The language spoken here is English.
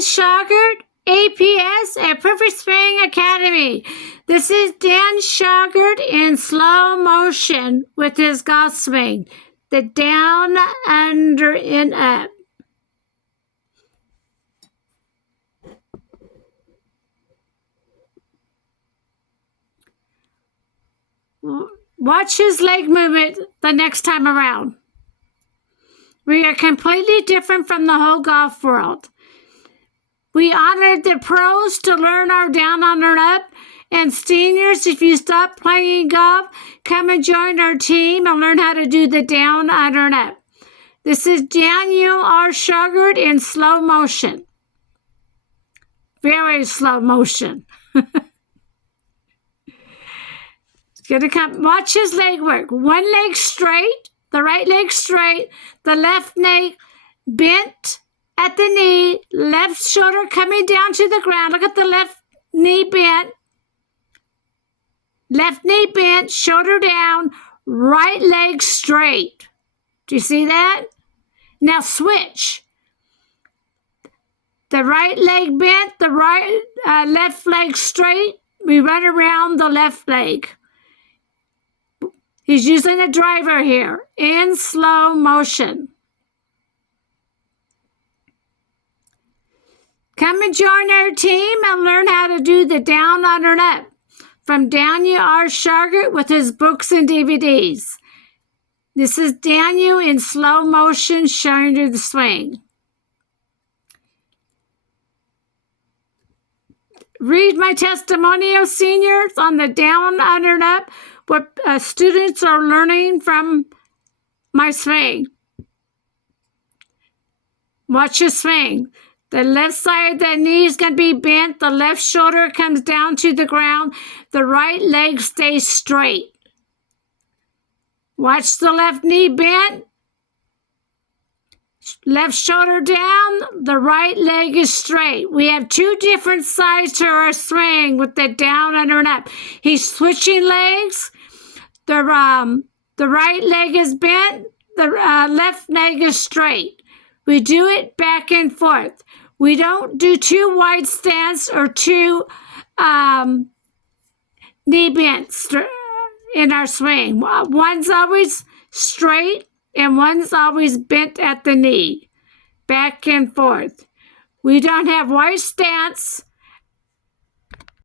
Shauger, APS at Perfect Swing Academy. This is Dan Shauger in slow motion with his golf swing. The down, under, and up. Watch his leg movement the next time around. We are completely different from the whole golf world. We honored the pros to learn our down, under, and up. And seniors, if you stop playing golf, come and join our team and learn how to do the down, under, and up. This is Daniel R. Shauger in slow motion. Very slow motion. Gonna come, watch his leg work. One leg straight, the right leg straight, the left leg bent at the knee, left shoulder coming down to the ground. Look at the left knee bent. Left knee bent, shoulder down, right leg straight. Do you see that? Now switch. The right leg bent, the left leg straight. We run around the left leg. He's using a driver here in slow motion. Come and join our team and learn how to do the down, under, and up from Daniel R. Shauger with his books and DVDs. This is Daniel in slow motion showing you the swing. Read my testimonial, seniors, on the down, under, and up, what students are learning from my swing. Watch your swing. The left side of the knee is going to be bent. The left shoulder comes down to the ground. The right leg stays straight. Watch the left knee bent. Left shoulder down. The right leg is straight. We have two different sides to our swing with the down, under, and up. He's switching legs. The right leg is bent. The left leg is straight. We do it back and forth. We don't do too wide stance or too knee bents in our swing. One's always straight and one's always bent at the knee. Back and forth. We don't have wide stance